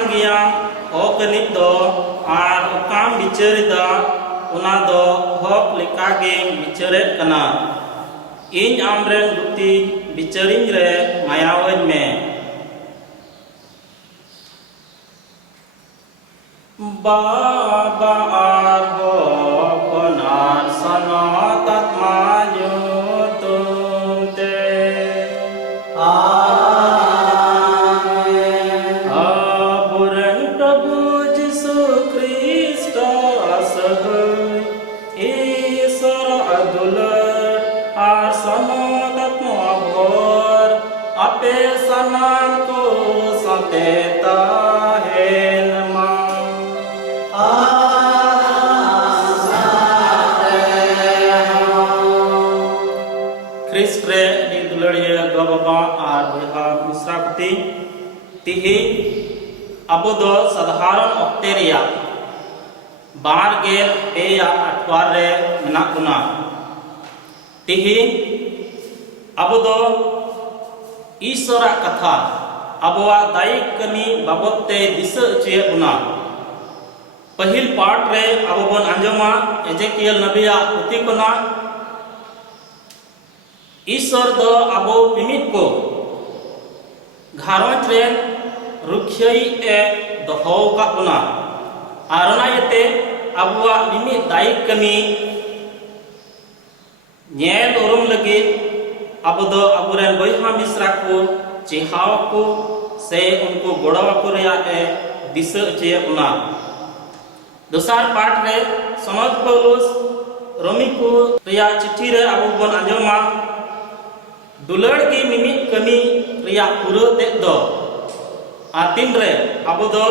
ᱠᱟᱱ ᱜᱮᱭᱟᱢ ᱦᱚᱠ ᱟᱹᱱᱤᱡ ᱫᱚ ᱟᱨ ᱚᱠᱟᱢ ᱵᱤᱪᱟᱹᱨᱮᱫᱟ ᱚᱱᱟ ᱫᱚ ᱦᱚᱠ ᱞᱮᱠᱟᱜᱮᱢ ᱵᱤᱪᱟᱹᱨᱮᱫ ᱠᱟᱱᱟ। ᱤᱧ ᱟᱢᱨᱮᱱ ᱜᱩᱛᱤ ᱵᱤᱪᱟᱹᱨᱤᱧ ᱨᱮ ᱢᱟᱭᱟᱣᱟᱹᱧ ᱢᱮ। बाबा आर हपन आर सनात आत्मा nyutung te आमीन। आबुरन प्रभु यीशु ख्रीष्ट असहय ईश्वर अदुलर आर सनात आत्मा भर आपे सनाम को सतेता तिहिन अबो दो साधारण अक्ते रिया बारगेल पेया अठवार रे मेना बुना। तिहिन अबो दो ईश्वरा कथा अबोआ दायिक कमी बाबत ते दिशा उचिए बुना। पहिल पाठ रे अबो बन अंजमा एजेकियल नबिया पुथि कोना ईश्वर दो अबो मिमित को घारों ट्रेन रुखियाई ए दोहो का बुना आरना यते अबुआ मिमी दायिक कमी नेल उरुम लगे अबो दो अबुरेन बयहा मिश्रा को चिहाव को से उनको गोड़वा को रिया ए दिशा चे बुना। दोसार पाठ रे समद पौलुस रोमी को रिया चिट्ठी रे अबु बन अंजमा दुलड़ की मिमी कमी रिया पूरा ते दो आतिन रे अबो दो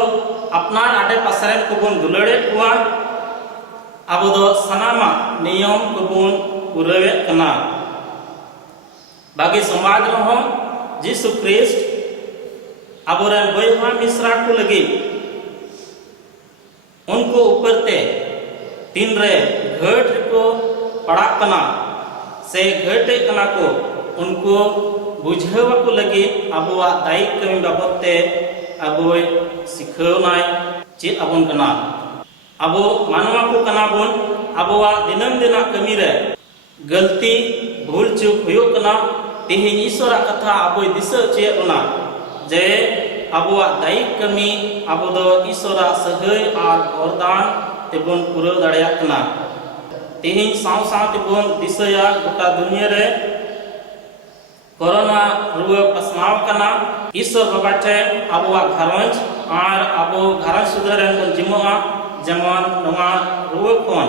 अपना आडे पासरेन को बन दुलड़े कुआ अबो दो सनामा नियम को बन पूरावे कना। बाकी समाज रहो यीशु ख्रीष्ट अबोरेन बयहा मिश्रा को लगी उनको ऊपर ते तीन रे घट को पड़ा कना से घटे कना को उनको बुझावा को लगी अबुआ दायिक कमी बाबत ते अबोय सिखावनाय चेद अबन कना। अबो मानवा को कना बन अबुआ दिनम दिना कमी रे गलती भूल चूक हुयो कना। तिहिन ईश्वर कथा अबोय दिशा चेद बना जे अबुआ दायिक कमी अबो दो ईश्वर सहय आर वरदान तेबन पूरा दाड़िया कना। तिहिन साव साव तेबन दिशया गोटा दुनिया रे कोरोना रुआ पसनाव कना। ईश्वर बाबा ठे अबुआ घरंज आर अबो घरंज सुधारन बन जिमोआ जेमन नवा रुआ कोन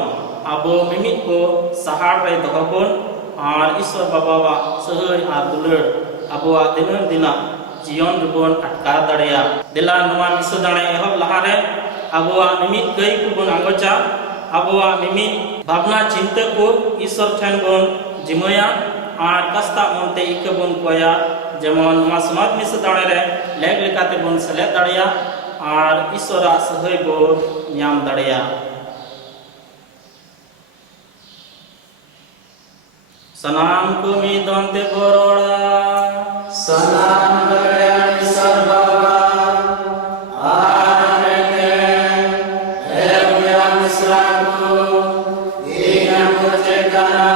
अबो मिमित को सहार रे दोहबन आर ईश्वर बाबा सहय आर दुलड़ अबुआ दिनम दिना जीवन रुबन अटकार दाड़िया। दिला नवा मिसो दाणे एहब लहारे अबुआ मिमित कई को बन आंगोचा अबुआ मिमित भावना चिंता को ईश्वर ठेन बन जिमोया आर कस्ता मनते इके बन कोया जेमन नवा समाज मिस दाणे रे लेग लेकाते बन सेले दाड़िया आर ईश्वरा सहय बो न्याम दाड़िया। सनाम को मी दंते बरोड़ा सनाम करे सर्ववा आरने एवया मिश्राको दीना मुझे कना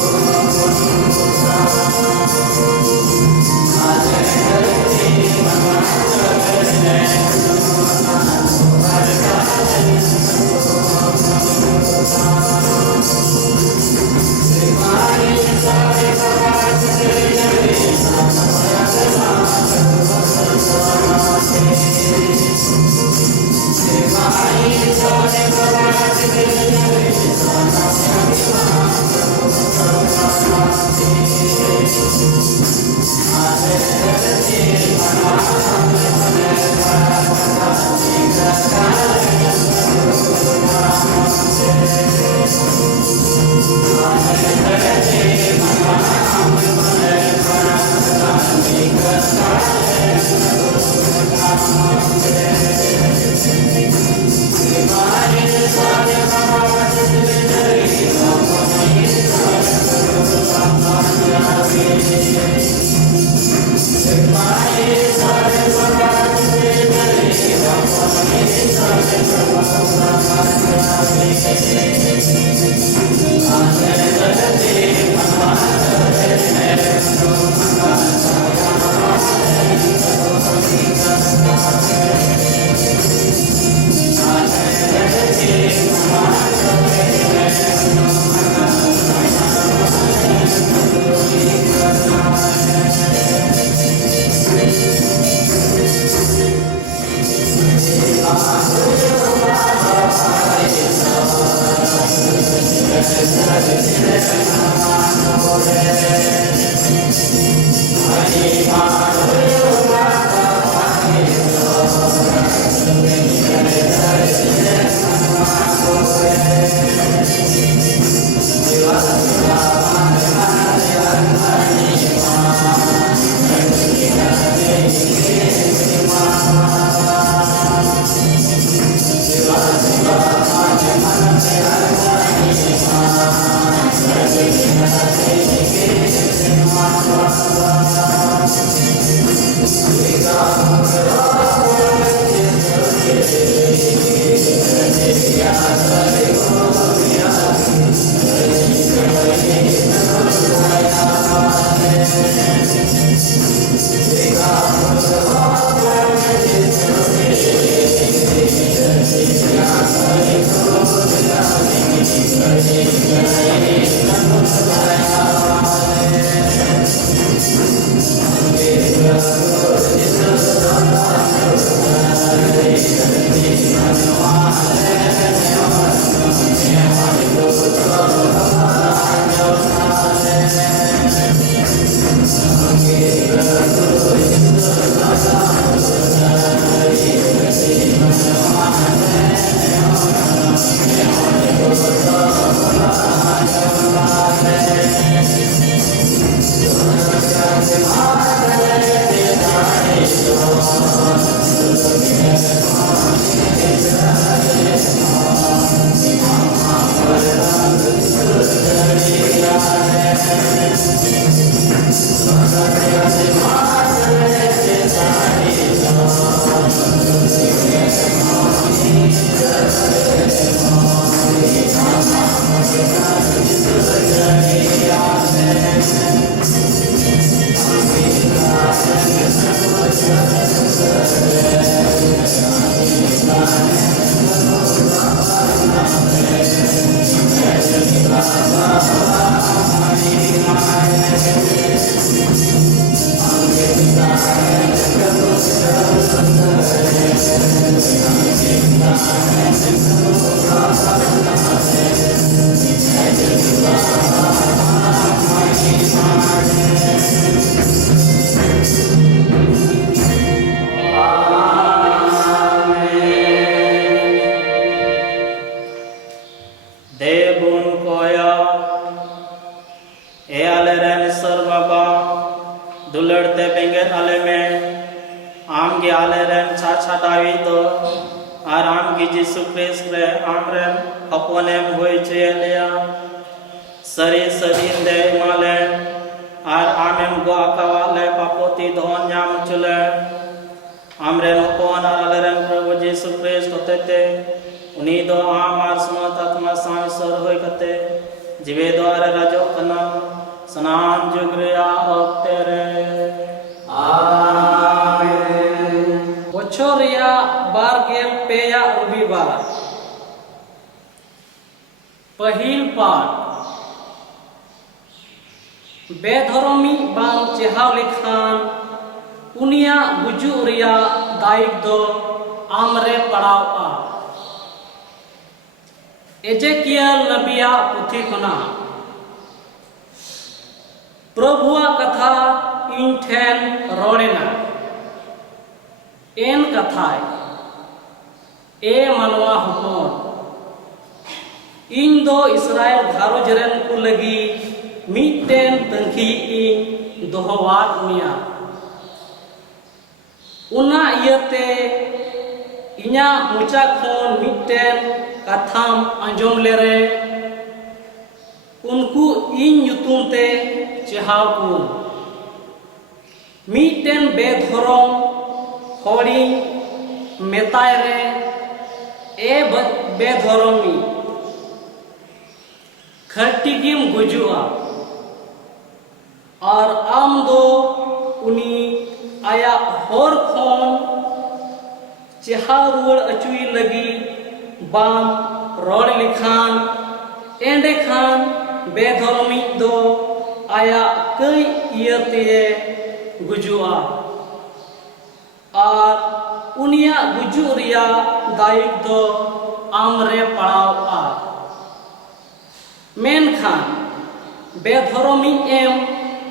Oh इन दो इसराइल घारोज रेन को लगी मीटेन तंखी दोहवाद मिया उना इयते इन्या मुचा खोन मीटेन कथाम अंजोम लेरे उनको इन युतुम ते चहाव को मीटेन बेधरम होड़ी मेताय रे ए बेधरमी खटिगिम गुजुआ और आम दो उनी आया होर खोन चहा रुड़ अचुई लगी बाम रोड लिखान एंडे खान बेधर्मी दो आया कई इयते गुजुआ और उनिया गुजु रिया दायिक दो आमरे पड़ावा मेन खान बेधर्मी एम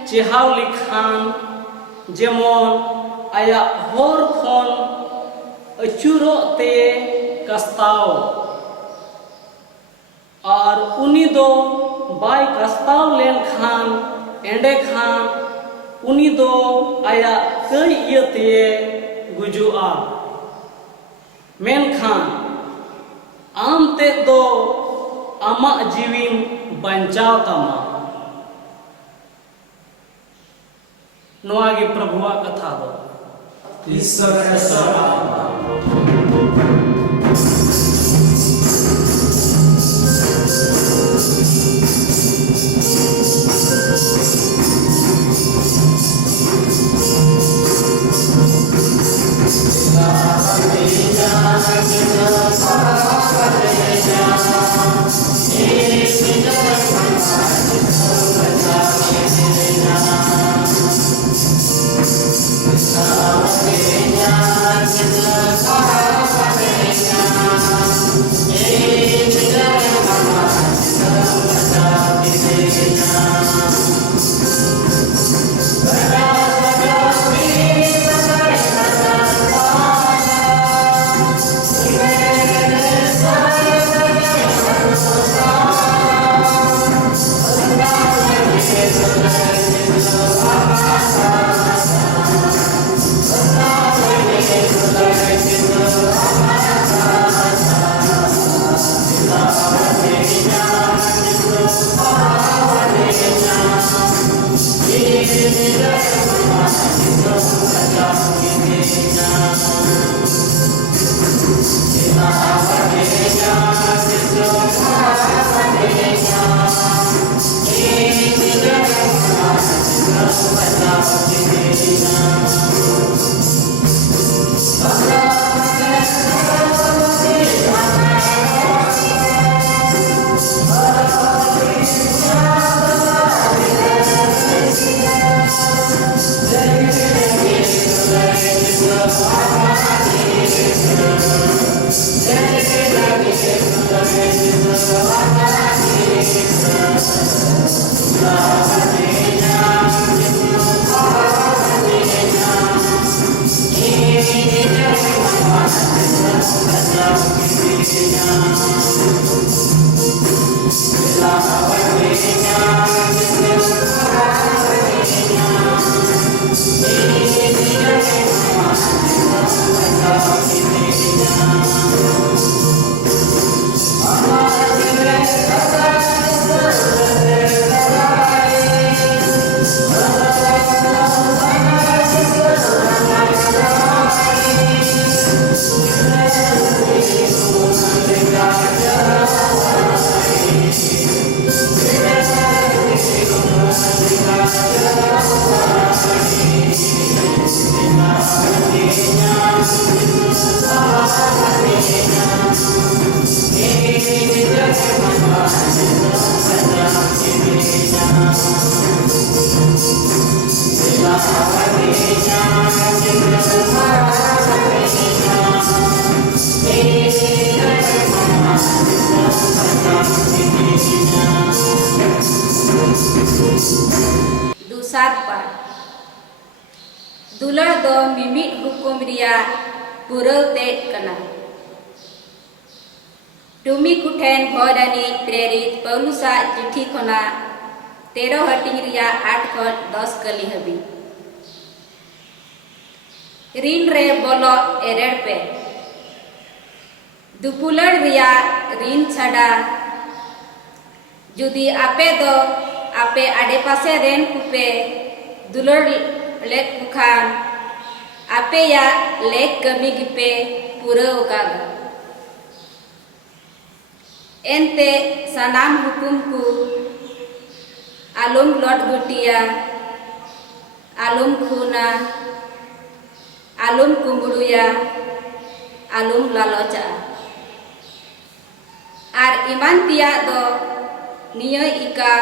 चेहाव लिखान जेमन आया होर खोन अचुरो ते कस्ताव और उनी दो बाय कस्ताव लेन खान एंडे खान उनी दो आया कई इयते गुजुआ मेन खान आम ते दो आमा जीविम बंचाव तमा नोआगे प्रभुआ कथा दो ईश्वर दुसार पाठ दुलर दो मिमिट हुकुम रिया पुरव तेट कना टुमी कुठेन भोरानी प्रेरित पौलुसा चिठी खना 13 हटिंग रिया 8 खन 10 कली हबी रीन रे बोलो एरेड़ पे दुपुलड़ रिया रीन छड़ा जुदी आपे दो आपे आडे पासे रेन कुपे दुलड़ लेक कुखान आपे या लेक कमी गिपे पूरा उकाग एंते सनाम हुकुम को आलम लौट गुटिया आलम खूना आलम कुंबड़ुया आलम लालचा आर इमान तिया दो निया इका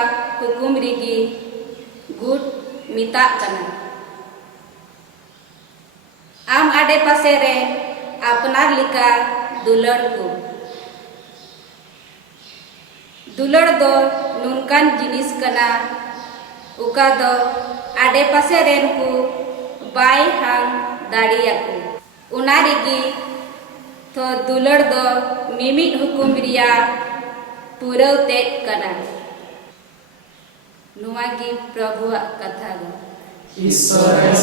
हुकुम रिगी गुड मिता कना आम आडे पासे रे अपनार लिका दुलड़ को दुलड़ दो नुनकान जिनिस कना उका दो आडे पासे रेन को बाय हांग दाड़िया को उना रिगी तो दुलड़ दो मिमिट हुकुम रिया पूरव ते कना नुआ की प्रभु कथा दो ईश्वर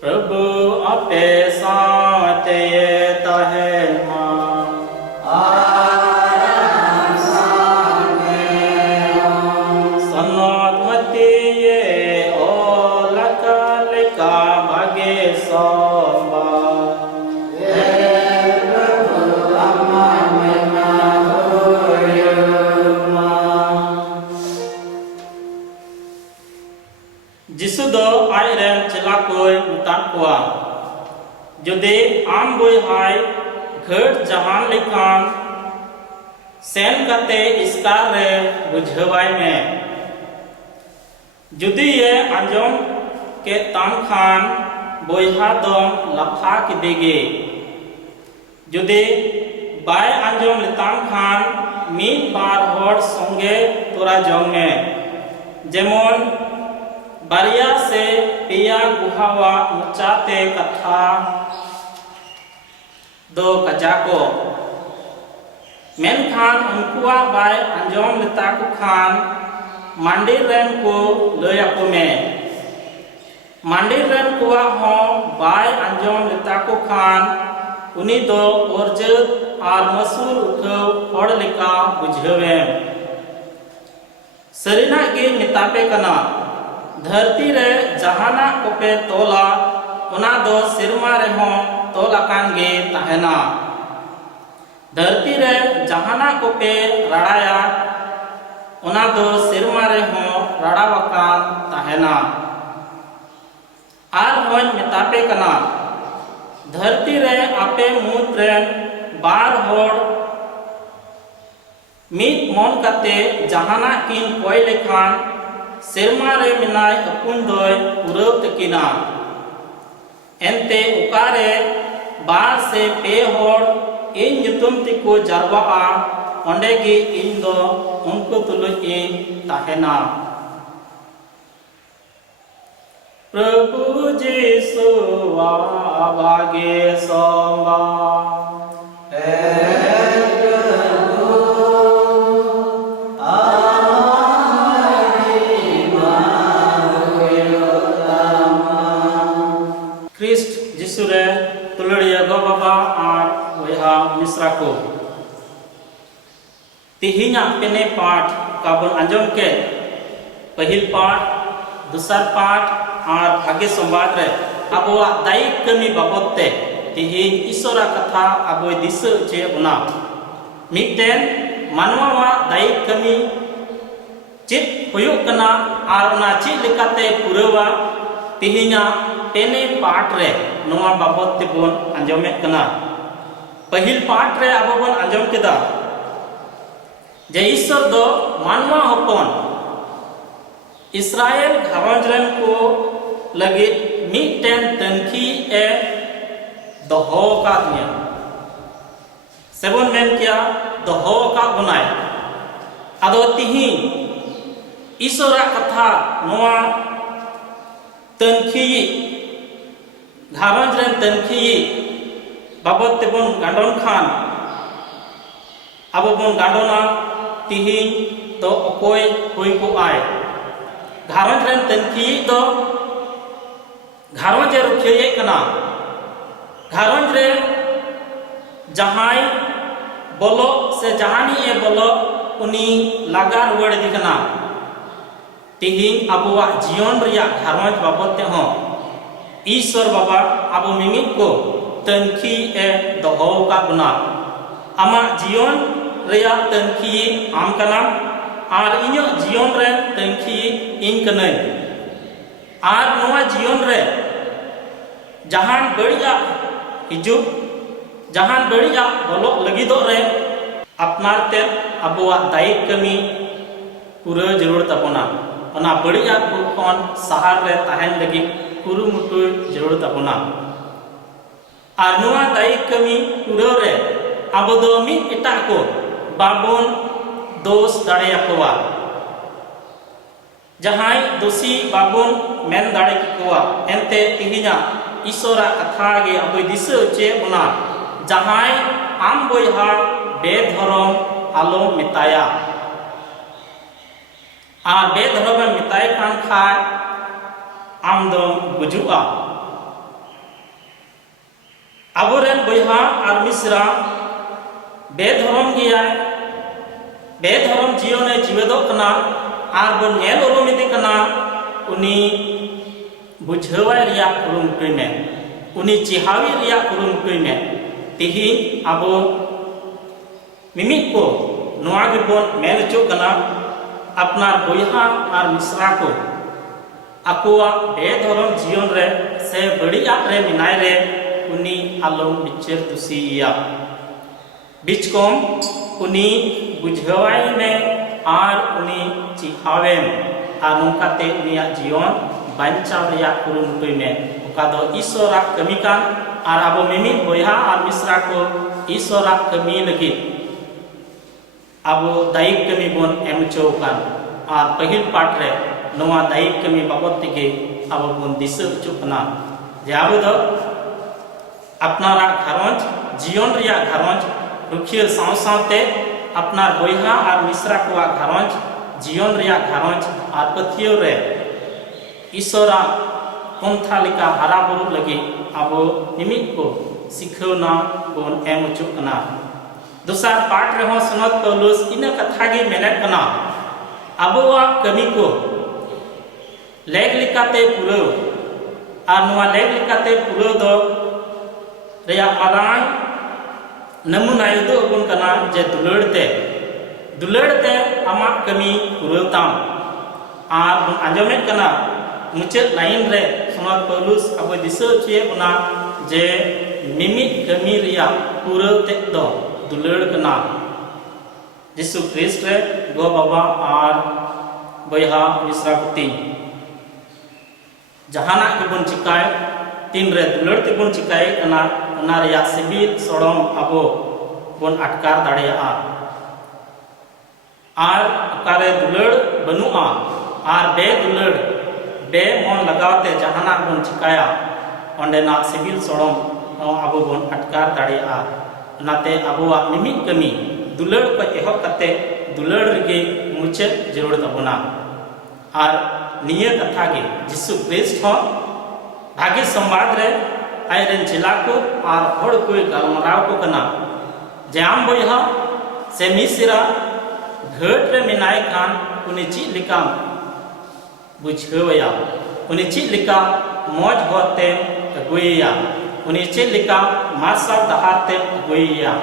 प्रभु आपे साथे तहे मां सनोतमती ये ओ लका लिका भागे सोबा जिसु दो आई रेन चला कोई मुतान कोआ जुदे आम बोई हाय घट जहान लिखान सेन कते इसकार रे बुझवाई में जुदी ये अंजोम के ताम खान बोईहा दोम लफा की देगे जुदे बाय अंजोम लिताम खान मीत बार होड़ संगे तोरा जोंग में जेमोन बारिया से पिया गुहावा मुचाते कथा दो कजाको मेनखान उनकुआ बाय अंजोम लेता को खान मंदिर रेन को लया को में मंदिर रेन कुआ हो बाय अंजोम लेता को खान उनी दो औरजत आर मसूल उठो होड़ लेका बुझवे सरीना के मितापे कना धरती रे जहाना कोपे तोला उना दो सिरमा रे हो तोला कांगे तहना धरती रे जहाना कोपे रड़ाया उना दो सिरमा रे हो रड़ावकान तहना आर होय मितापे कना धरती रे आपे मुत रे बार होड़ मीत मन कते जहाना किन कोय लेखान सेरमा रे मिनाय अपुन दोय पुरव तकिना एनते उकारे बार से पे होड़ इन युतुम तिको जारवाआ ओंडे गे इन दो उनको तुलुज इन ताहेना प्रभु जीसु आवागे सोमा ख्रिस्ट जीसु रे तुलड़िया गो बाबा और वहा मिश्रा को तिहिना पेने पाठ काबन अंजम के पहिल पाठ दूसर पाठ और भाग्य संवाद रे अबोआ दायिक कमी बाबते तिहिन ईश्वरा कथा अबो दिस चे उना मिटेन मानवा दायिक कमी चित हुयुक कना और उना चित लेकाते पुरवा तिहिना पेने पाठ रे नोआ बाबते बोन अंजमेत कना पहिल पाठ रे अबो बोन अंजम केदा जे ईश्वर दो मानवा हपन इस्राएल घरंजरन को लगे मिटेन तनखी ए दोहो का दिया सेवन मेन किया दोहो का गुनाय आदो तिही ईश्वरा कथा नोआ तनखी घरंजरन तनखी बाबत तेबन गांडन खान अब बन गांडना तिही तो अकोय हुई को आए घरंज रेन तनखी दो घरंज रुखिये कना घरंज रे जहाई बोलो से जहानी ए बोलो उनी लागा रुवड़ दिखना तिही अबुआ जीवन रिया घरंज बाबते हो ईश्वर बाबा अबु मिमित को तनखी ए दोहो का गुना आमा जीवन रिया तनखी आम कना और इन्यो जीवन रे तनखी इन कने और नोआ जीवन रे जहान बड़िया हिजु जहान बड़िया बोलो लगी दो रे अपनार ते अबुआ दायिक कमी पूरा जरूर तबना ओना बड़िया को कोन सहार रे ताहेन लगी कुरुमुटु जरूर तबना और नोआ दायिक कमी पूरा रे अब दो मिट इटा को बाबुन दोष दाड़े अकोवा जहाई दोषी बाबुन मेन दाड़े किकोवा एनते तिहिना ईश्वरा कथा गे अबो दिसे चे उना जहाई आम बोयहा बेधरम आलो मिताया आ बेधरम मिताय खान खाय आम दो गुजुआ अबोरेन बोयहा और मिश्रा बेधरम गया बेधरम जीवन जीवेदो कना और बन नेल उरुमिदि कना उनी बुझावाय रिया कुरुमुटुय में उनी चिहावी रिया कुरुमुटुय में तिही आबो मिमित को नोआ गिबोन मेल चो कना अपना बोयहा और मिश्रा को अकोआ बेधरम जीवन रे से बड़िया रे मिनाय रे उनी आलम बिचर तुसिया बिचकोम उनी बुझावाय में और उनी चिहावेम और नोकाते उनिया जीवन बांचाव रिया कुरुमुटुय में ओका दो ईश्वरा कमी कान और आबो मिमित बोयहा और मिश्रा को ईश्वरा कमी लगी आबो दायिक कमी बोन एमचो कान और पहिल पाठ रे नोआ दायिक कमी बाबत तेगे आबो बोन दिसे चुकना जे आबो दो अपनारा घरंज जीवन रिया घरंज रुखिया साव सावते अपनार बोयहा और मिश्रा को घरंज जीवन रिया घरंज और पथियो रे ईश्वरा पंथा लिका हारा बुरु लगी आबो निमित को सिखना बोन एम चुकना दूसरा पाठ रे हो सुनत पौलुस इना कथा गे मेनेट कना आबोआ कमी को लेग लिकाते पुरो और नोआ लेग लिकाते पुरो दो रिया मारांग नमूना युदो अबुन कना जे दुलड़ते आमा कमी पुरोताम और आंजमेत कना मुचाद लाइन रे सुनत पौलुस अब दिसो चे उना जे मिमित कमी रिया पुरोते दो दुलड़ कना यीशु ख्रिस्ट रे गो बाबा और boyha misra kuti jahana kebun cikai tin re dulur tebun cikai kana ona reyak sibil sorom abo bon atkar dareya ar akare dulur banua ar be dulur be mon lagawte jahana bon cikaya onde na sibil sorom abo bon atkar dareya nate abuwa mimit kami dulur ko ehok kate dulur rege muchet jarur tabona ar niya katha ge jisu krist ho bhage samvad re ayren jila ko ar hor koi galmaraw ko kana jam boyha se misira ghat re minai khan uni chi likam bujhawaya uni chi lika moj hote aguya uni chi lika masal dahate aguya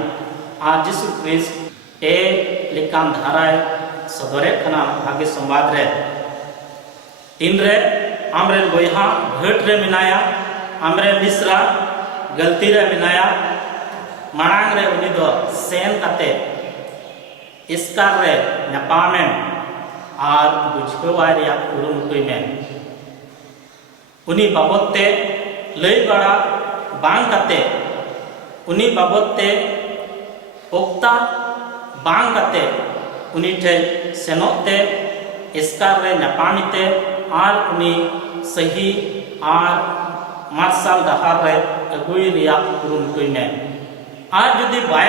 ar jisu krist e likam dharai sodore kana bhage samvad re tin re amre boyha ghat re minaya amre misra galti re minaya marang re uni do sen kate iskar re napamen ar bujhawai reya kurumutui men uni babotte lei bara bang kate uni babotte okta bang kate uni the senote iskar re napamite ar uni sahi ar marsal dahar re agui reya kurumutui men ar jodi bai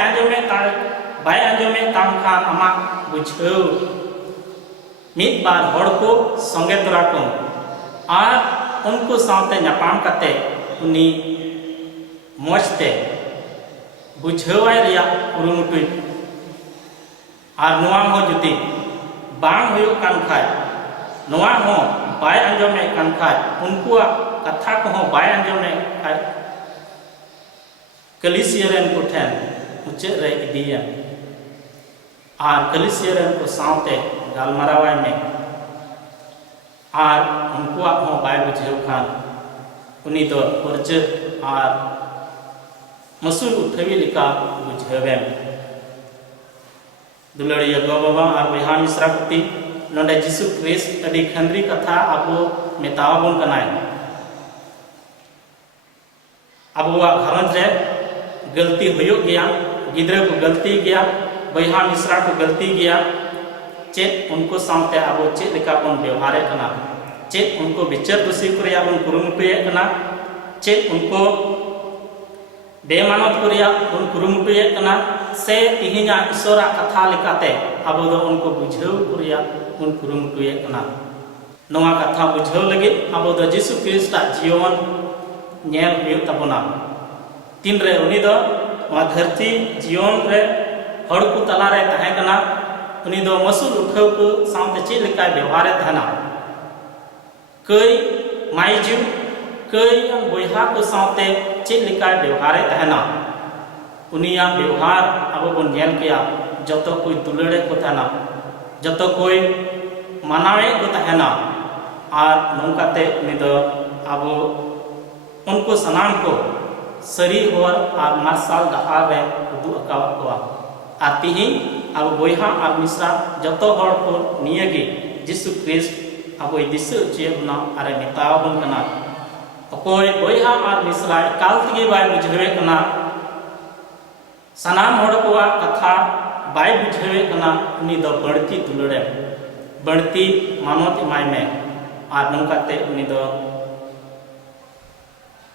anjome tam khan amak bujhau mid bar hor ko songe tora ko ar unko saute napam kate uni mojte bujhawai reya kurumutui ar noa ho jodi bang huyuk kan khai noa ho bai anjome kan khai unkuwa katha ko ho bai anjome khai kalisiaren ko then uche re idiya ar kalisiaren ko saute galmarawai me ar unkuwa ho bai bujhau khan uni do urje ar masul uthawi lika bujhawem दुलड़िया गो बाबा और बोहा मिश्रा कुटी नोडे जिसु Christ अडी खंद्री कथा आबो मेतावबन कनाय आबोवा घरंज रे गलती हुयो गया गिद्रे को गलती गया बोहा मिश्रा को गलती गया चेत उनको सामते आबो चेत लेका बन व्यवहार कना चेत उनको विचार दोषी करिया बन कुरुमुटुए कना चेत उनको बेमानत करिया बन कुरुमुटुए कना से तिहिना ईश्वरा कथा लेकाते आबो दो उनको बुझाव करिया उन कुरुमुटुए कना नोआ कथा बुझाव लगे आबो दो जिसु क्रिस्टा जीवन नेल हुयो तबना तीन रे उनी दो वा धरती जीवन रे हड़ को तला रे तहे कना उनी दो मसूल उठाव को सामते चे लेका व्यवहार धना कई माइजु कई बोहा को सामते चे लेका व्यवहार धना उनिया व्यवहार आबो बन नेल किया जतो कोई दुलड़े को थाना जतो कोई मानावे को तहना और नौकाते उनी दो आबो उनको सनाम को सरी होर और मार्शल डहार रे उदु अकावा को आतिही आबो बोहा और मिश्रा जतो हर को नियगे जिसु क्रिस्ट आबो दिसु चेबना अरे मिताव बन कना अकोय बोहा और मिश्रा काल तगे बाय बुझवे कना सनाम हड़ को कथा बाय बुझावे कना उनी दो बढ़ती दुलड़े बढ़ती मानवत इमाय में और नौकाते उनी दो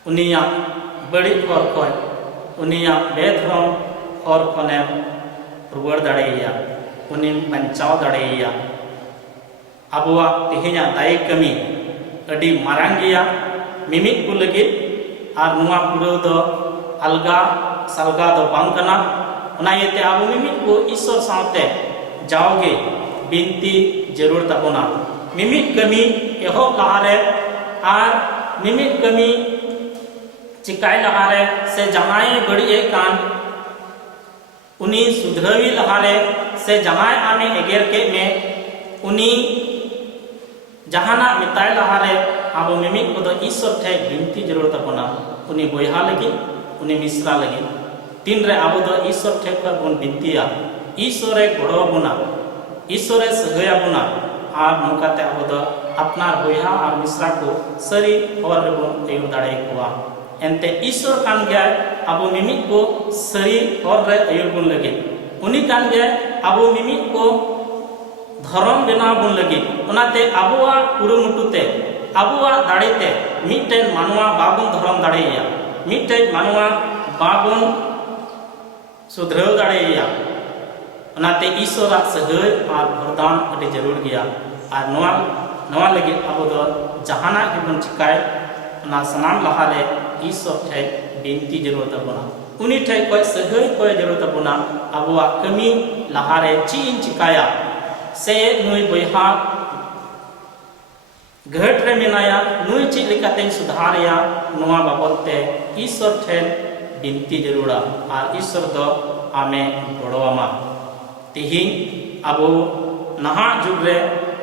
उनिया बड़ी हर को उनिया बेधर्म हर कोने रुवाड़ दाड़ेया उनी बंचाव दाड़ेया आबुआ तिहिना दाय कमी अडी मारांग गया मिमिक को लगे और नुआ पुरो दो अलगा सलगा दो बांग कना उना येते आबो मिमिक को ईश्वर साथे जाओगे बिनती जरूर तबोना मिमिक कमी एहो लहारे और मिमिक कमी चिकाय लहारे से जमाए बड़ी कान उनी सुधरवी लहारे से जमाए आमे एगेर के में उनी जहाना मिताय लहारे आबो मिमिक को दो ईश्वर थे बिनती जरूर तबोना उनी बोहा लगी उनी मिश्रा लगी तीन रे आबो दो ईश्वर ठेक पर बन बिनतिया ईश्वरे गड़ो बना ईश्वरे सहया बना और नौकाते अब दो अपनार बयहा और मिश्रा को सरी और रेबन अयुर दाड़े कोआ एनते ईश्वर कान गया अब मिमित को सरी और रे अयुर बुन लगे उनी कान गया अब मिमित को धर्म बना बुन लगे उनाते अबुआ कुरुमुटुते अबुआ दाड़ेते मिटन मानवा बाबुन धर्म दाड़ेया मिटन मानवा बाबुन सुधरव दाड़ेया उनाते ईश्वर सहय और वरदान अति जरूर गया और नवा लगे अब दो जहाना गिबन चिकाय ना सनाम लहारे ईश्वर ठे बिनती जरूरत बना उनी ठे कोई सहय कोई जरूरत बना अबुआ कमी लहारे चीन चिकाया से नुई बयहा घट रे मेनाया नुई ची लेकाते सुधारया नवा बाबते ईश्वर ठे बिनती जरूरा और ईश्वर दो आमे गड़ोमा तिहिं अब नहा जुग रे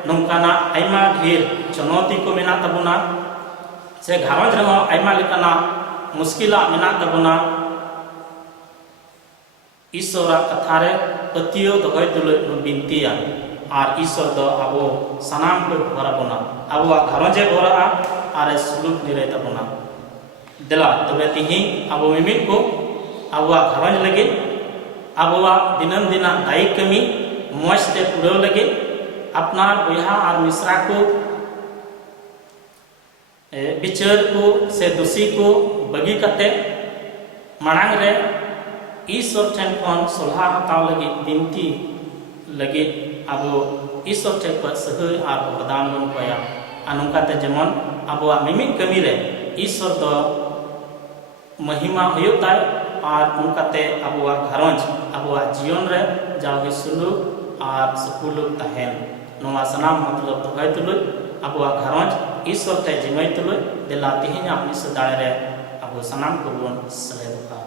नौकाना आयमा ढेर चुनौती को मेना तबुना से घारंज रे आयमा लेकाना मुश्किला मेना तबुना ईश्वर कथा रे पतियो दहय तुल बिनतिया और ईश्वर दो अब सनाम को भरा बना अब घारंजे भरा और सुलूक निरे तबुना दिला तबे तिहिं अब मिमित को अब घारंज लगे अब दिनम दिना दायी कमी मजते पूरा लगे अपना बयहा और मिश्रा को बिचार को से दोषी को बगी कते मांग रे ईश्वर ठेन खन सलाह हताव लगे बिनती लगे अब ईश्वर ठेन पर सहय और वरदान बन पाया अनुकाते जेमन अब मिमित कमी रे ईश्वर दो महिमा होयोताय और उनकाते अब घारंज अब जीवन रे जाओगे सुलूक और सपुलुक तहन नवा सनाम मतलब दहय तुलुज अब घारंज ईश्वर ते जिमय तुलुज देला तिहिं अपनी सदाय रे अब सनाम को बन सलेदका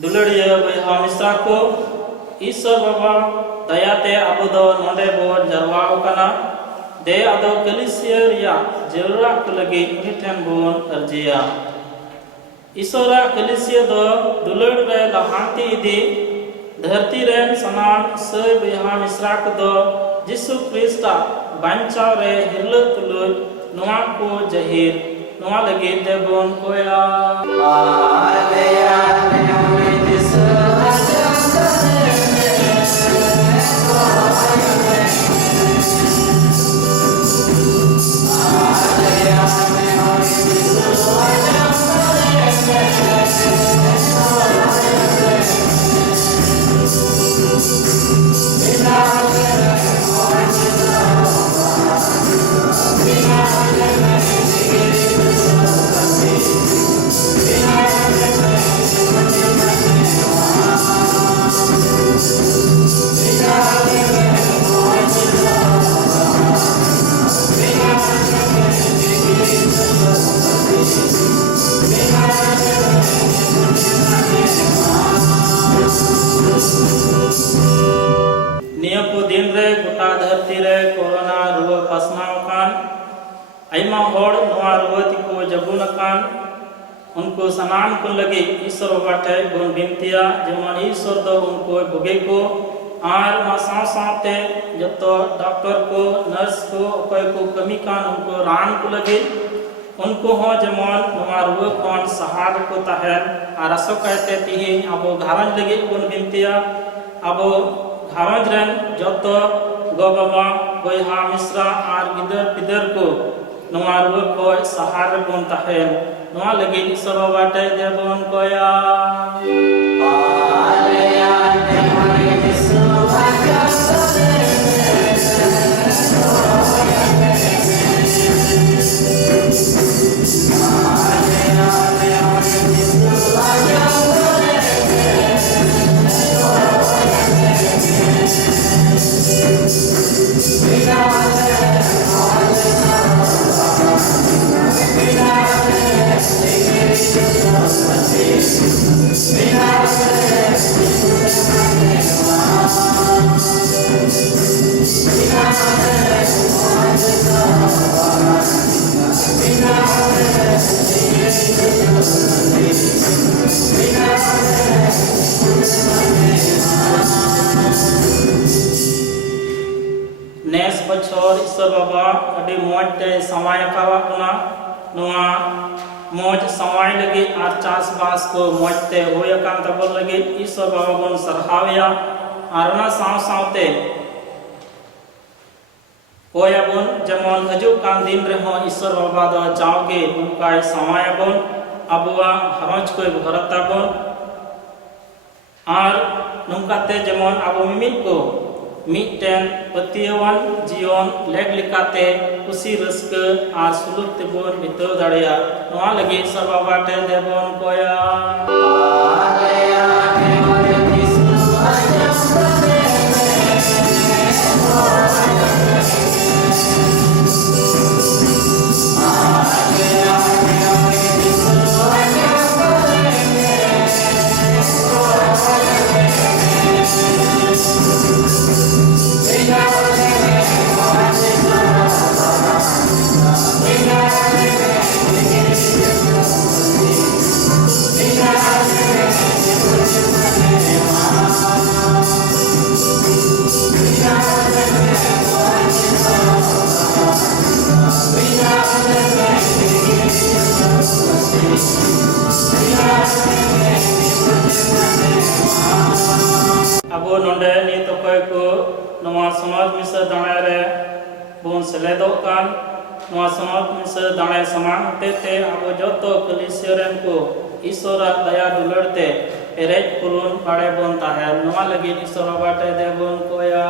दुलड़िया बयहा मिश्रा को ईश्वर बाबा दयाते अब दो नोडे बोर जरवाओ कना दे अदो कलिसिया या जरूरा को लगे उनी ठेन बोन अर्जिया ईश्वरा कलिसिया दो दुलड़ रे लहांती इदी धरती रेन सनाम सय बयहा मिश्रा को दो जिसु क्रिस्टा बांचाव रे हिरल तुलुज नोआ को जहीर नोआ लगे ते बोन कोया आलेया ने जिस ᱠᱟᱱᱟ ᱨᱩᱣᱟᱹ ᱯᱟᱥᱱᱟᱣ ᱟᱠᱟᱱ ᱟᱭᱢᱟ ᱦᱚᱲ ᱱᱚᱣᱟ ᱨᱩᱣᱟᱹ ᱛᱮᱠᱚ ᱡᱟᱵᱩᱱ ᱟᱠᱟᱱ उनको सनाम को लगे ईश्वर बाबा ठे बोन बिनतिया जेमन ईश्वर दो उनको बुगे को और मा साव सावते जतो डॉक्टर को नर्स को अकय को कमी कान उनको रान को लगे उनको हो जेमन नोआ रुआ कोन सहार को तहन और असो कहते तिहि अबो घारंज लगे बोन बिनतिया अबो घारंज रन जतो गो बाबा बोयहा मिश्रा और गिदर पिदर को नोआ रुआ को सहार बोन तहन नोआ लगे ईश्वर बाबा ठे देबोन कोया नेस बछर ईश्वर बाबा अभी मौजते समय कावाकुना नोआ मौज समय लगे और चाषबास को मौजते होयकान तबल लगे ईश्वर बाबा बन सरहावया और ना साव सावते होयाबन जेमन हजू कान दिन रहो ईश्वर बाबा दो जाओगे उनका समायबन अबुआ घरंज को भरताबन और नौकाते जेमन अबो मिमित को मिटेन पतियवन जीवन लेग लिकाते खुशी रस्क और सुलुक तेबोन बिताव दाड़िया नोआ लगे ईश्वर बाबा ठे देबोन कोया अबो नोंडे नित अकय को नोआ समाज मिसा दाणे रे बोन सेलेदो कान नोआ समाज मिसा दाणे समान होते अबो जतो कलिसियरन को ईश्वर दया दुलड़ते पेरेज पुरुन पाड़े बोन ताहे नोआ लगी ईश्वर बाटे दे बोन कोया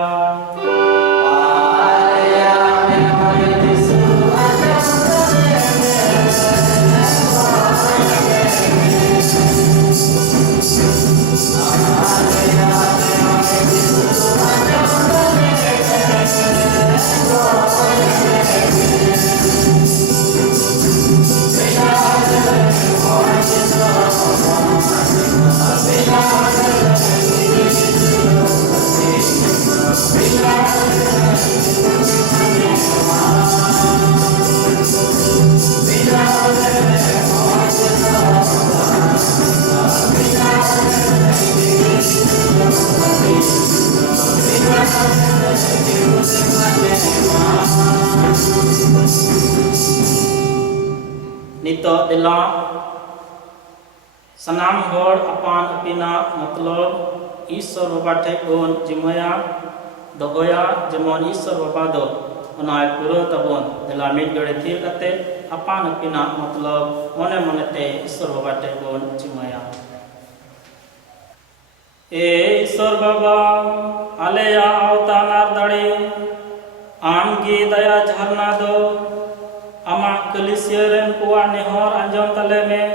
नितो दिला सनाम होड़ अपान अपिना मतलब ईश्वर बाबा ठे बोन जिमया दोहोया जेमन ईश्वर बाबा दो ओना पुरो तबोन दिला मिट गड़े थीर कते अपान अपिना मतलब मने मने ते ईश्वर बाबा ठे बोन जिमया ए ईश्वर बाबा आलेया अवतानार दड़े आमगी दया झरना दो आमा कलिसियरन कुआ नेहर अंजम तले में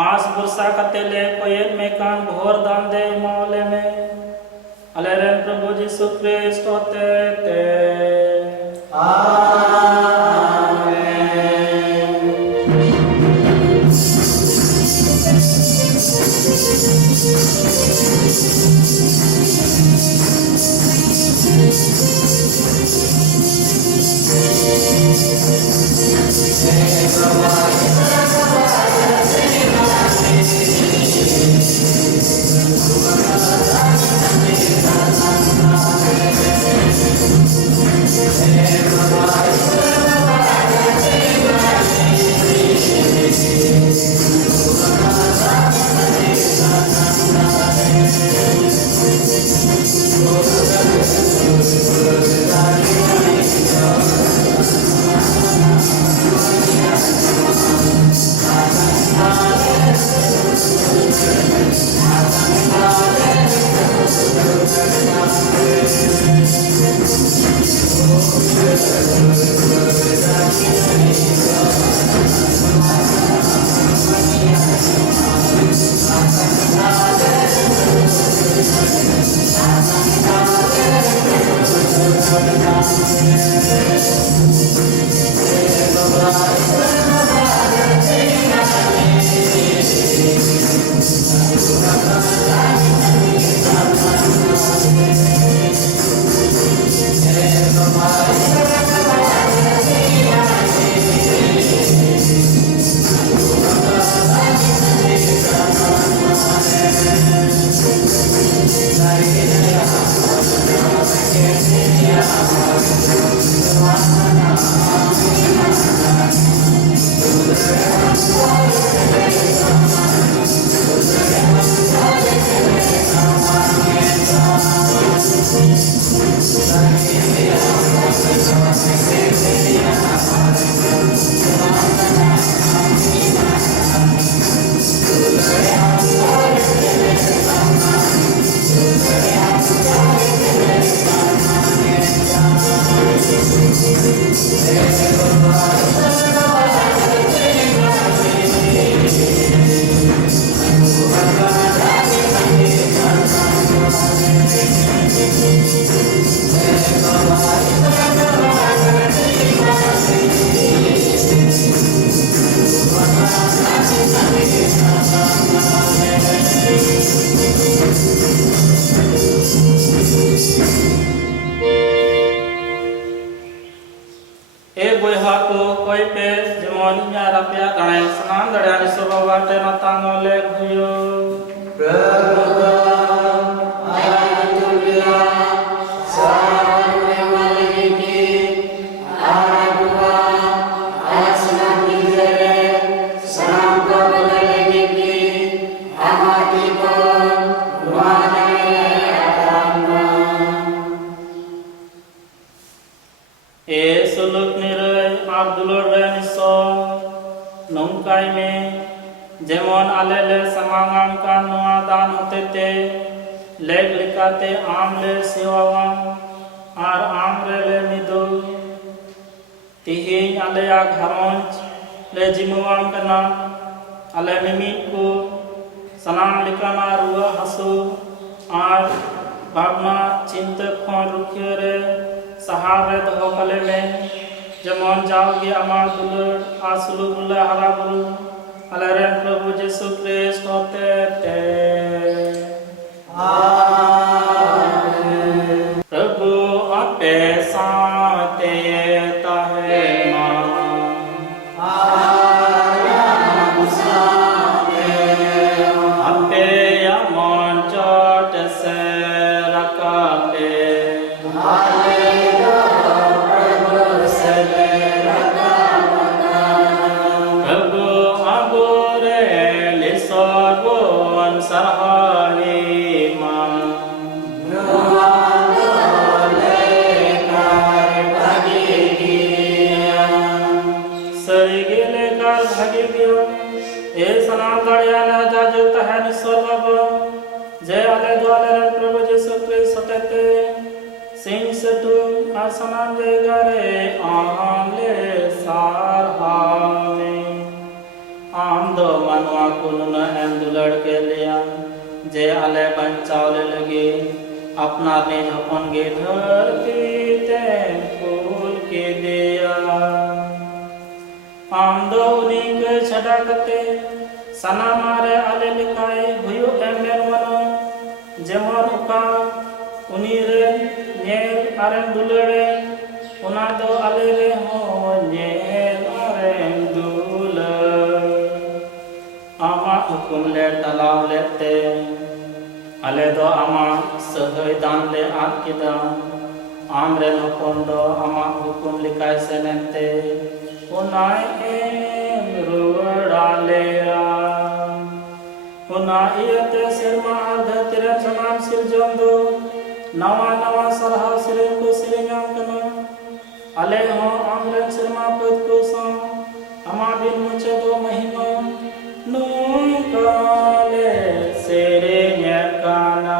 आस भरसा कतेले कोयन में कान भोर दान दे मौले में अलेरन प्रभु यीशु क्रिस्ट होते ते आमीन। E boyha ko koi pe jemon nya rapya ganai sanan dariani sobawa te natang oleh guyo nongkai me jemon alele samangam kan noa dan hotete leg likate amle sewawam ar amre le mido tihin aleya gharonj le jimuam kana ale mimit ko sanam likana ruwa hasu ar bhavna chinta khon rukhyore sahare doho kale me जमन जाओगे अमार दुलर आसलुल्लाह हरा गुरु अलरेन प्रभु यीशु Christ होते ते आमीन प्रभु आपे साथे ताहे आराम साथे आपे अमन चोट से रकाते Asanam jegare amle sarhane amdo manwa kunna endulad ke liya je ale banchaule lage apna ne japon ge dharti te phul ke diya amdo uni ke chada kate sanamare ale likai huyu emel mano jemon uka uni re nyel arem dulare una do alere ho nyel arem dular ama hukum le talaw lete ale do ama sahay dan le akida amre no kondo ama hukum likai senente unai em ruwadalera una iyate sirma ardha tira samam sirjondo nawa nawa sarha sirin ko sirinyam kana ale ho amren sirma pad ko sam ama bin muche do mahima no kale sirinya kana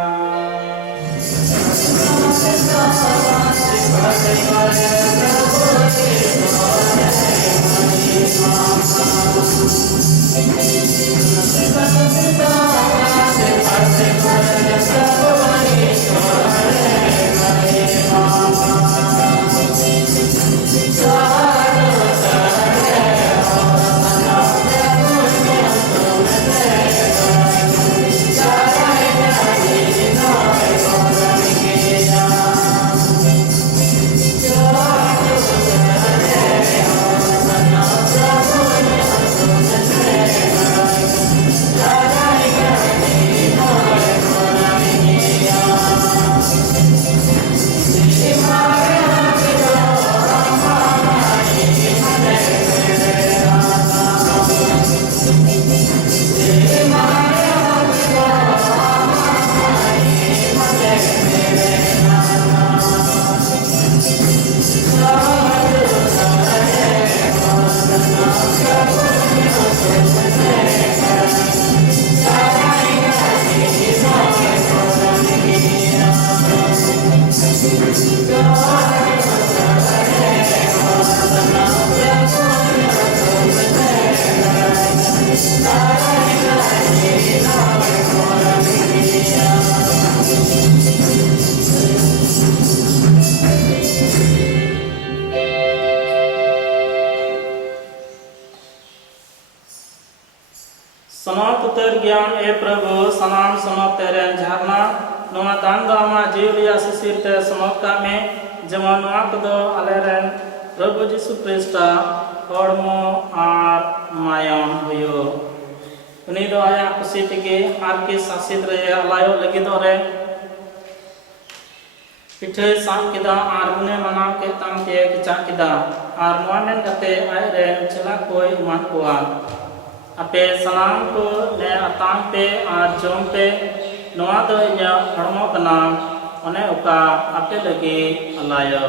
Sanat उतर ज्ञान ए प्रभु सनाम सनत तेरेन झरना नोआ दान दो आमा जीवरिया सिसिर ते सनत का में जेमन नोआ कदो आलेरेन प्रभु जीसु क्रिस्टा हड़मो आर मायम हुयो उनी दो आया खुशी तेगे आर के शासित रे अलायो लगिद रे पिठे साम किदा आर गुने मनाव के ताम के किचा किदा आर नोआ मेन कते आय रेन चला कोई मान कोआ अपे सलाम को ने अताम पे आर जोम पे नोआ दो इन्या हड़मो कना ओने उका अपे लगे अलायो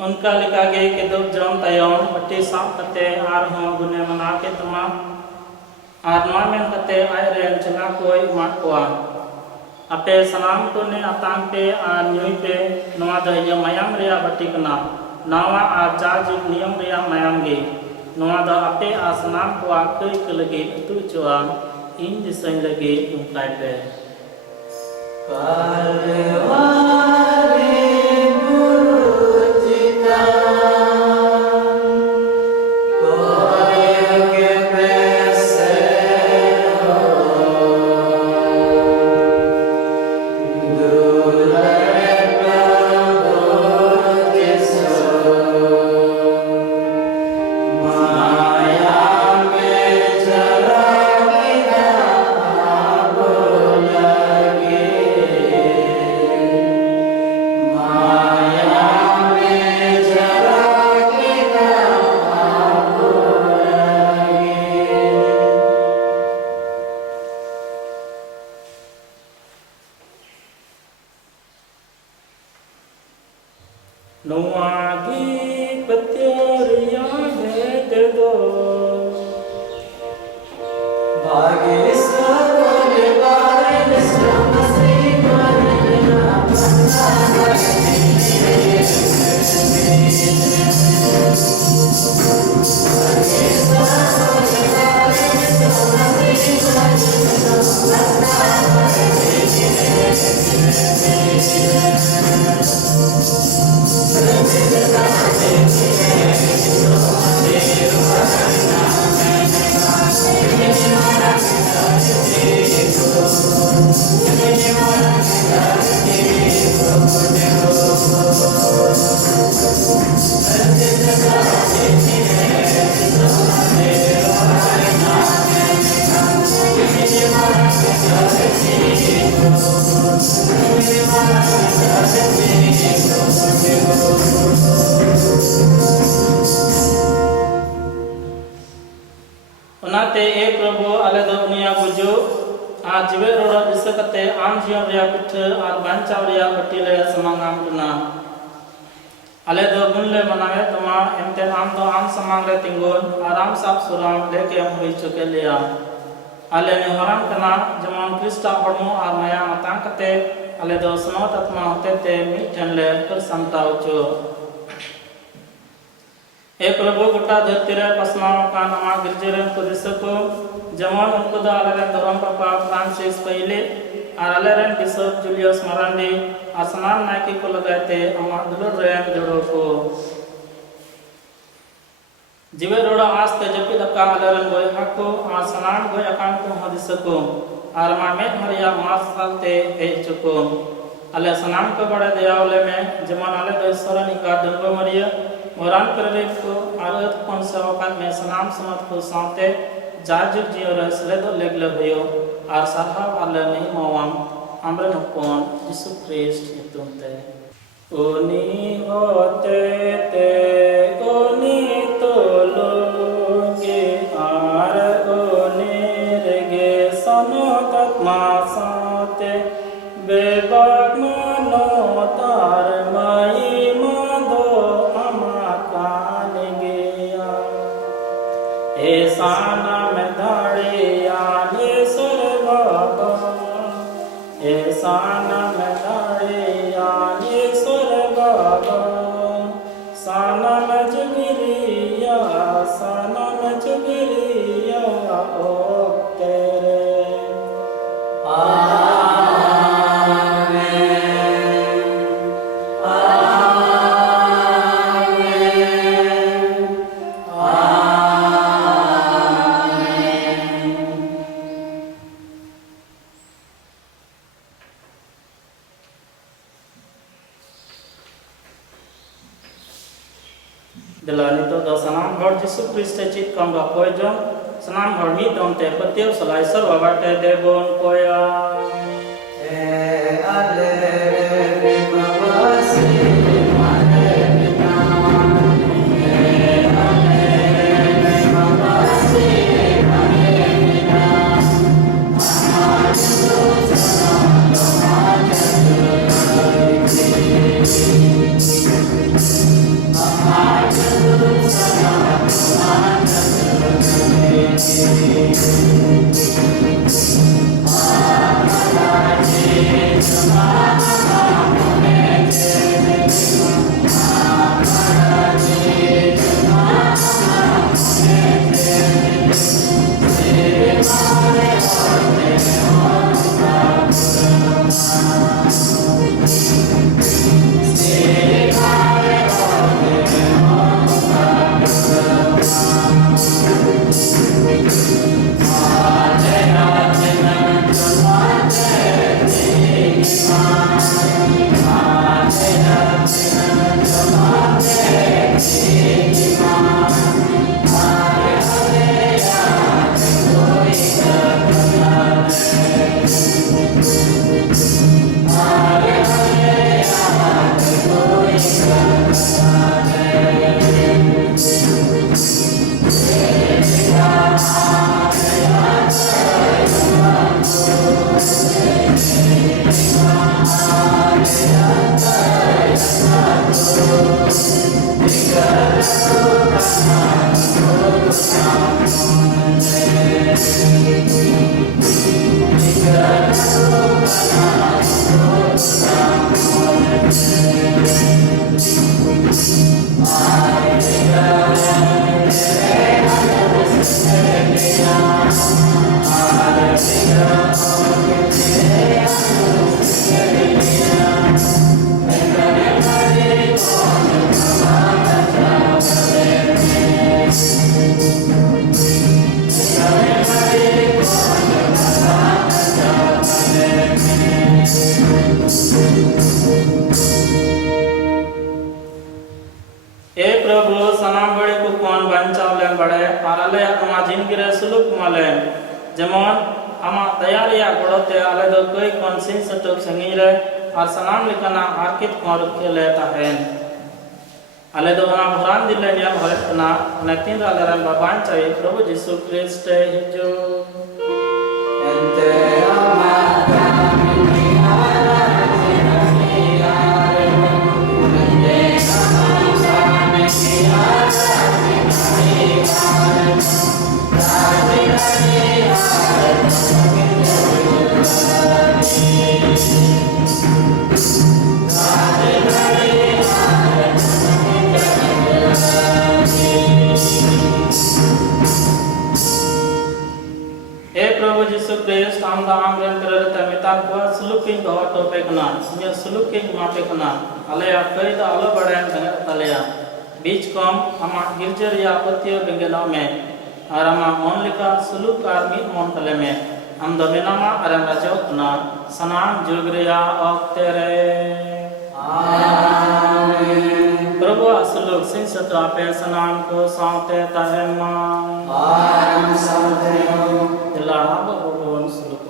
उनका लिखा गे के दो जम तयम पट्टी साफ कते आर हो गुने मना के तमा आर नोआ मेन कते आय रेन चला कोई माट कोआ अपे सलाम को ने अतांग पे आर न्यूई पे नोआ द य मयाम रिया बट्टी कना नावा आर जाज नियम रिया मयाम गे नोआ द अपे आ सलाम को आ कई के लगे तु चोआ इन दिसय लगे उनका पे उनाते ए प्रभु आले दो उनिया गुजो आ जीवे रोड़ा दिसकते आम जियों रिया पिठ आर बांचाव रिया बट्टीले समांगाम कुना आले दो गुनले मनावे तमा एमते आम दो आम समांग रे तिंगोन आराम साफ सुराम लेके हम हुई चुके लिया आले ने हराम कना जमान क्रिस्टा हड़मो आर माया मतां कते आले दो सनोत आत्मा होते ते मिठन ले कर संताव चो ए प्रभु गोटा धरती रे पसनाव का नमा गिरजेरन को दिसको जमान उनको दा आले धर्म पापा फ्रांसिस पहले आर आले रेन बिशप जूलियस मरांडी आसनान नायकी को लगाते अमा दुलर रेन जड़ो को जीवे रोड़ा आस्ते जपि दका आले रेन गोय हाको आसनान गोय अकान को हदिसको आर मा में हरिया मास सालते हे चुको आले सनाम को बड़े दयावले में जमान आले दो सरनी का दंगो मरिया मोरान करवे को आरत कोन सेवकान में सनाम समत को साथे जाजुक जियो रे सले दो लेगले भयो आर साहा आले नहीं मवाम amren hopon Jisu Christ nyutum te Uni hote te uni tolungi ar uni rege sanotat masate bebak mano tar mai mado amakan geya esana me dhariya ne sarvaba esana me dhariya ne sarvaba sanam jugriya o tere Dela nito do sanam hor Jisu Kriste chit kam ba poijon sanam hor mi dom te patio salai sar babate debon koya Jemon ama daya reya godote ale do koi konsin setuk sangin re ar sanam lekana arkit koruk khele tahen ale do ona bharan dile ya horet na natin ragaran baban chai Prabhu Jisu Christ hijo ente Prabhu Jisu Christ amda amren kereta mitan kuat suluking bawa topekna nya suluking mapekna alaya kaida alo badan dengan talaya बीच कम आमा गिरजर या पतियो बेंगेना में आरामा मोनलिका सुलुक army मोनतले में हम दमेनामा आराम राजो ना सनाम जुगरिया ऑक्टेरे आमीन प्रभु असलुक सिंह सतापे सनाम को साते ताहेमा आमीन साते दिला भगवान सुलुक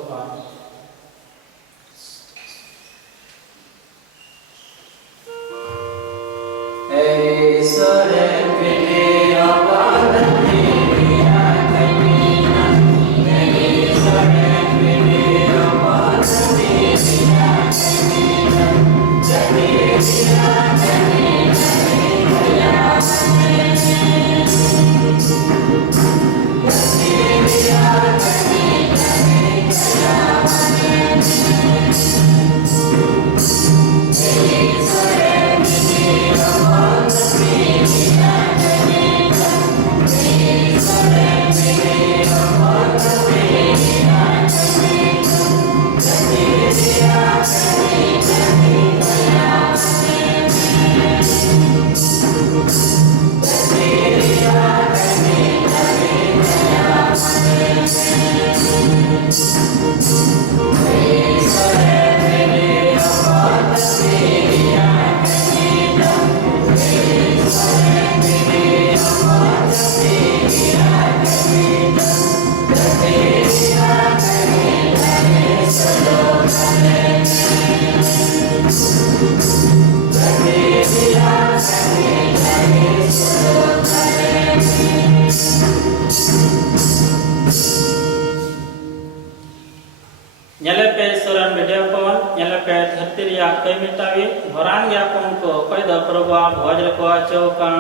Nyelepe soran video kon nyelepe dharti riya koi mitawi horan gya kon ko koi da prabha bhoj ko chauka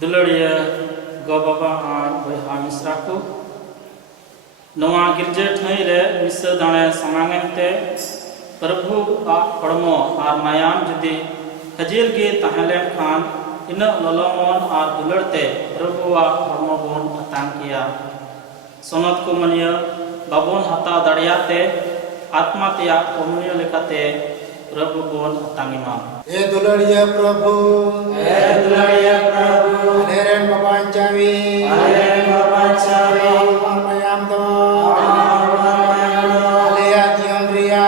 Duluria Gobaba and Boyha Misraku Noa Girjet Haire, Mr. Dana Samangante, Prabhu Hormo, or Mayam Judi, Hajil Gi Tahalem Khan, Inna Lolomon or Dulerte, Prabhu Hormobon Atankia, Sonat Kumania, Babon Hata Dariate, Atmatia Komunio Lekate, Prabhu Bon Atangima. दुलड़िया प्रभु अनेरन बबांचावी मयाम दो अलेया जियमरिया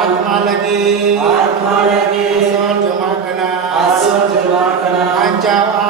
आत्मा लगी सोन जमा कना अंचावा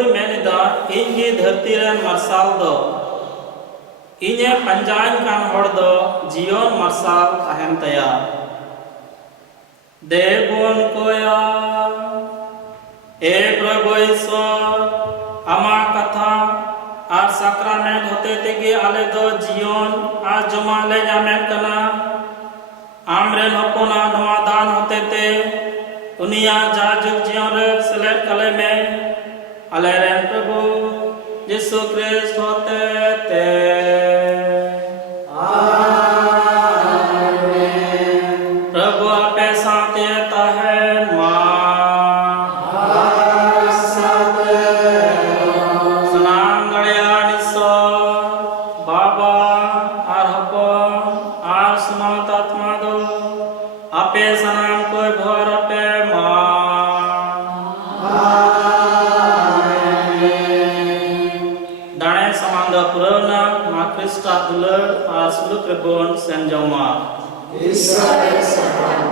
प्रभुय मेनिदा इनगी धरती rain मार्साल दो इने पंजान कान हड़ दो जीवन मार्साल तहन तया देवोन कोया ए प्रभु ईश्वर आमा कथा आर साक्रामेंट होते तेगे आले दो जीवन आज जमा ले जामेन कना आमरेन हपना नवा दान होते ते उनिया जाजुग जीवन रे सेलेक्ट कले में आले रेन प्रभु यीशु क्रिस्ट होते ते प्रभु आपे साथे तहन मा सनाम गड़िया निसो बाबा आर हपन आर सुनात आत्मा दो आपे सनाम कोई भर आपे मा दाणे समान द पुरना मा क्रिस्टा दुलर आर सुलुक रेबन सेन जमा Israel